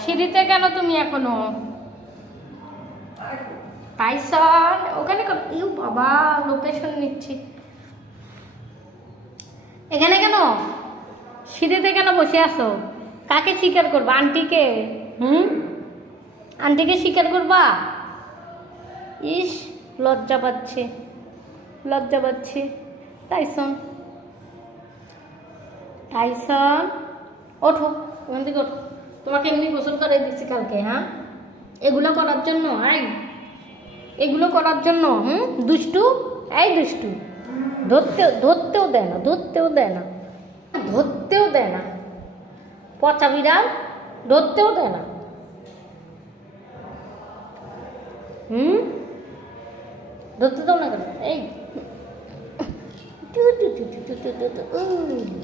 সিঁড়িতে কেন তুমি এখনো? টাইসন ওখানে ইউ বাবা, লোকেশন নিচ্ছি। এখানে কেন? সিঁড়িতে কেন বসে আছো? কাকে স্বীকার করবা? আন্টিকে? আন্টিকে স্বীকার করবা? ইস, লজ্জা পাচ্ছে, লজ্জা পাচ্ছে। টাইসন, টাইসন ওঠো, ওখান থেকে ওঠো। তোমাকে এমনি গোসল করে দিচ্ছি কালকে। হ্যাঁ, এগুলো করার জন্য? এগুলো করার জন্য? দুষ্টু, এই দুষ্টু, ধরতেও দেয় না, ধরতেও দেয় না, ধরতেও দেয় না। পচা বিড়াল, ধরতেও দেয় না। ধরতে দাও না কেন? এই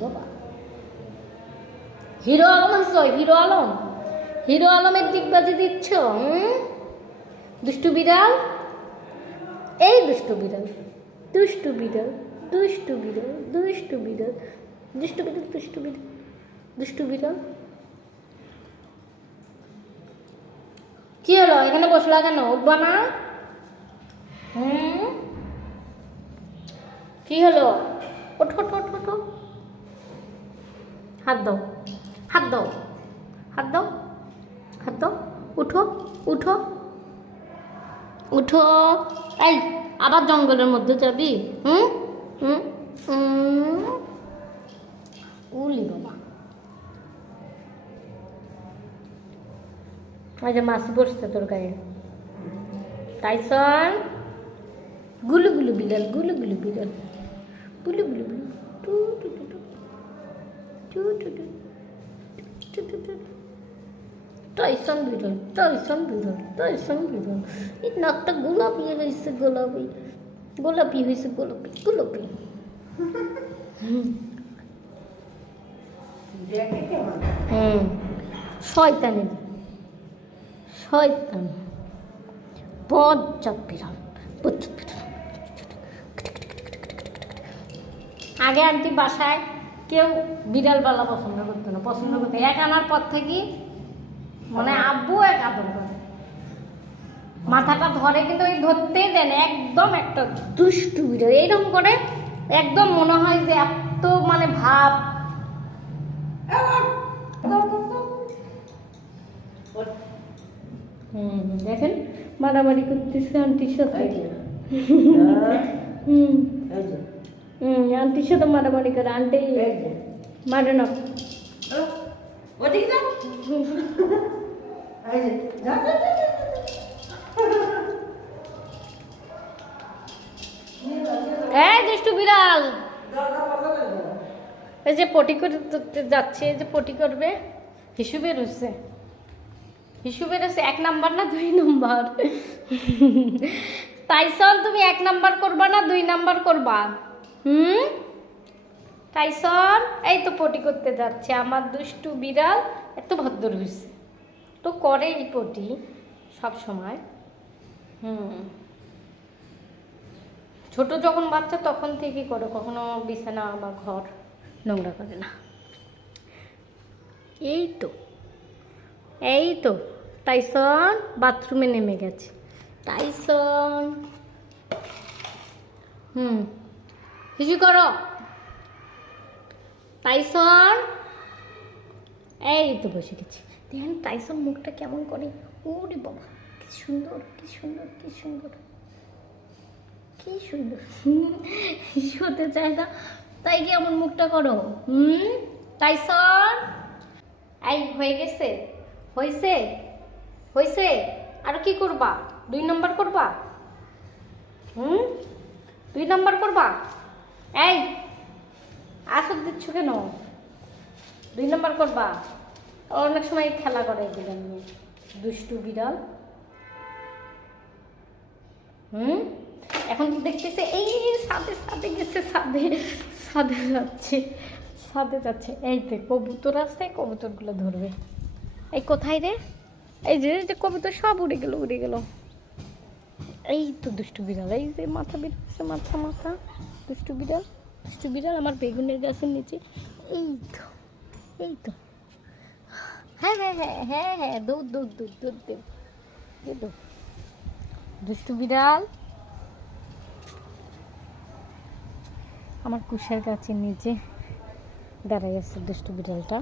বাবা, হিরো আলম আসলো, হিরো আলম, হিরো আলমের দিকবাজি দিচ্ছ? দুষ্টু বিড়াল, এই দুষ্টু বিড়াল, দুষ্টু বিড়াল, দুষ্টু বিড়াল, দুষ্টু বিড়াল, দুষ্টু বিড়াল, দুষ্টু বিড়াল, দুষ্টু বিড়াল। কি হলো? এখানে বসলা কেন? উঠবা না? কি হলো? ওঠো, ওঠো, ওঠো, ওঠো। হাত দাও, হাত দাও, হাত দাও, হাত দাও। উঠো, উঠো, উঠো। এই আবার জঙ্গলের মধ্যে যাবি? উলি বাবা, আজ মাসি বসছে তোর গায়ে। টাইসন, গুলু গুলু বিড়াল, গুলু গুলু বিড়াল, গুলু গুলু বিড়াল, টু টু টু টু টু টু টু টু টু টু। টাইসন বিড়াল, টাইসন বিড়াল, টাইসন বিড়াল। এই নাকটা গোলাপি হয়েছে, গোলাপি, গোলাপি হয়েছে, গোলাপি, গোলাপি। শয়তানি, শয়তান, বজ্জাত বিড়াল, বজ্জাত বিড়াল। আগে আন্টি বাসায় কেউ বিড়ালবালা পছন্দ করতো না, পছন্দ করতো। এক আনার পর থেকে মানে আব্বু এক আদর করে, মাথাটা ধরে, কিন্তু ওই ধরতেই দেন। একদম একটা দুষ্টু বিড়াল, এইরকম করে একদম মনে হয় যে এত মানে ভাব। দেখেন মারামারি করতেছে আন্টির সাথে। আন্টির সাথে মারামারি করে, আন্টি মারে না। এই দুষ্টু বিড়াল, এই যে পটি করতে যাচ্ছে, এই যে পটি করবে, হিসু বেরোচ্ছে, হিসু বেরোচ্ছে। 1 নাম্বার না 2 নাম্বার? টাইসন তুমি 1 নাম্বার করবা না 2 নাম্বার করবা? টাইসন, এই তো পটি করতে যাচ্ছে আমার দুষ্টু বিড়াল। এত ভদ্র হয়েছে তো, করেই পটি সব সময়। ছোট যখন বাচ্চা তখন থেকে করে, কখনো বিছানা বা ঘর নোংরা করে না। এই তো, এই তো টাইসন বাথরুমে নেমে গেছে। টাইসন, হিসু করো। টাইসন, এই তো বসে গেছে। দেখেন টাইসন মুখটা কেমন করে, ওরে বাবা, কি সুন্দর, কি সুন্দর, কি সুন্দর, কি সুন্দর। হিসু হতে চায় না, তাই কি এমন মুখটা করো? টাইসন, এই হয়ে গেছে, হয়েছে, হয়েছে। আর কি করবা? 2 নাম্বার করবা? 2 নাম্বার করবা? এই আসর দিচ্ছ কেন? 2 নাম্বার করবা? অনেক সময় খেলা করে এগুলো নিয়ে, দুষ্টু বিড়াল। এখন তো দেখতেছে এই ছাদে, ছাদে গেছে, ছাদে, ছাদে যাচ্ছে, ছাদে যাচ্ছে। এই যে কবুতর আছে, কবুতরগুলো ধরবে। এই কোথায় রে? এই যে কবুতর সব উড়ে গেল, উড়ে গেল। এই তো দুষ্টু বিড়াল, এই যে মাথা বেরোচ্ছে, মাথা, মাথা, দুষ্টু বিড়াল, দুষ্টু বিড়াল আমার বেগুনের গাছের নিচে। এই তো, এই তো, হ্যাঁ। হ্যাঁ হ্যাঁ হ্যাঁ হ্যাঁ, দুধ দুধ দুধ দুধ দেব, দিয়ে দেব। দুষ্টু বিড়াল আমার কুশার গাছের নিচে দাঁড়াই আছে। দুষ্টু বিড়ালটা,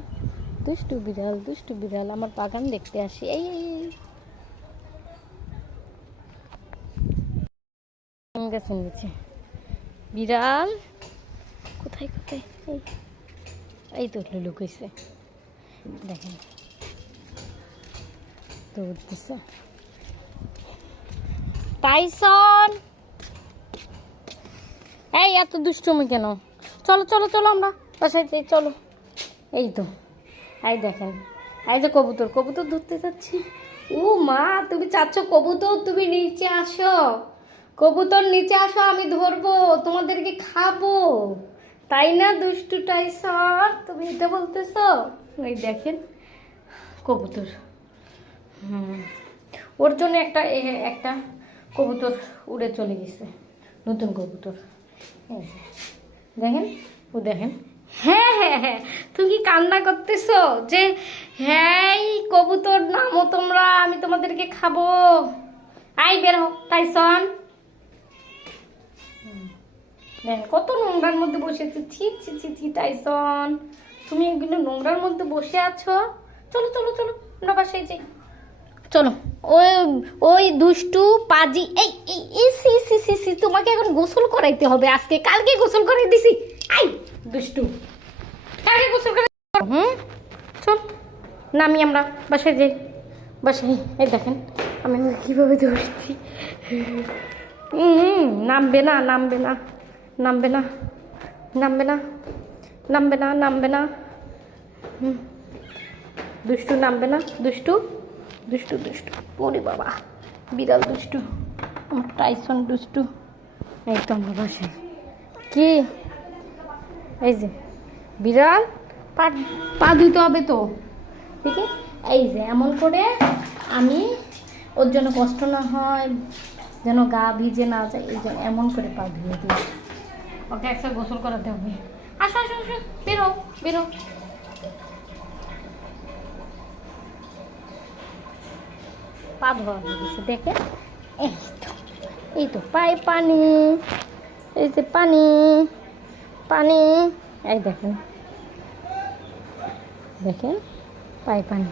দুষ্টু বিড়াল, দুষ্টু বিড়াল আমার বাগান দেখতে আসে। এই গাছের নিচে বিড়াল কোথায় কোথায়, এই তো লুকাইছে, দেখেন তো উঠতেছে। টাইসন, এই এত দুষ্টুমি কেন? চলো চলো চলো আমরা বাসায় যাই, চলো। এই তো, এই দেখেন, এই যে কবুতর, কবুতর ধরতে যাচ্ছি। ও মা, তুমি চাচ্ছ কবুতর, তুমি নিচে আসো, কবুতর নিচে আসো, আমি ধরবো, তোমাদেরকে খাবো, তাই না দুষ্টু টাইসন? তুমি এটা বলতেছ? এই দেখেন কবুতর, ওর জন্য একটা একটা কবুতর উড়ে চলে গেছে, নতুন কবুতর। দেখেন, ও দেখেন, হ্যাঁ হ্যাঁ হ্যাঁ, তুমি কি কান্না করতেছো যে হ্যাঁ কবুতর নামো তোমরা, আমি তোমাদেরকে খাবো? আই বের হো টাইসন। দেখেন কত নোংরার মধ্যে বসেছে, ছি ছি ছি ছি টাইসন, তুমি এগুলো নোংরার মধ্যে বসে আছো। চলো চলো চলো আমরা বাসায় যাই, চলো। ওই ওই দুষ্টু পাজি, এই এই সি সি সি সি, তোমাকে এখন গোসল করাইতে হবে আজকে, কালকে গোসল করাই দিছি। আই দুষ্টু, কালকে গোসল করে, চল নামি আমরা বাসায় যাই, বাসায়। এই দেখেন আমি কীভাবে ধরছি, নামবে না নামবে না নামবে না নামবে না নামবে না নামবে না, দুষ্টু নামবে না, দুষ্টু দুষ্টু দুষ্টু, ওরে বাবা বিড়াল দুষ্টু, আমার টাইসন দুষ্টু। এই তো আমার বাসায় কি, এই যে বিড়াল, পা পা ধুইতে হবে তো, ঠিক আছে? এই যে এমন করে আমি, ওর জন্য কষ্ট না হয়, যেন গা ভিজে না যায়, এই জন্য এমন করে পা ধুয়ে দিই, ওকে একটা গোসল করাতে হবে। আসো আসো আসো, বেরো বেরো, পা ধোয়া হয়ে গেছে দেখে, এই তো পায়ে পানি, এই যে পানি পানি, এই দেখেন দেখেন পায়ে পানি।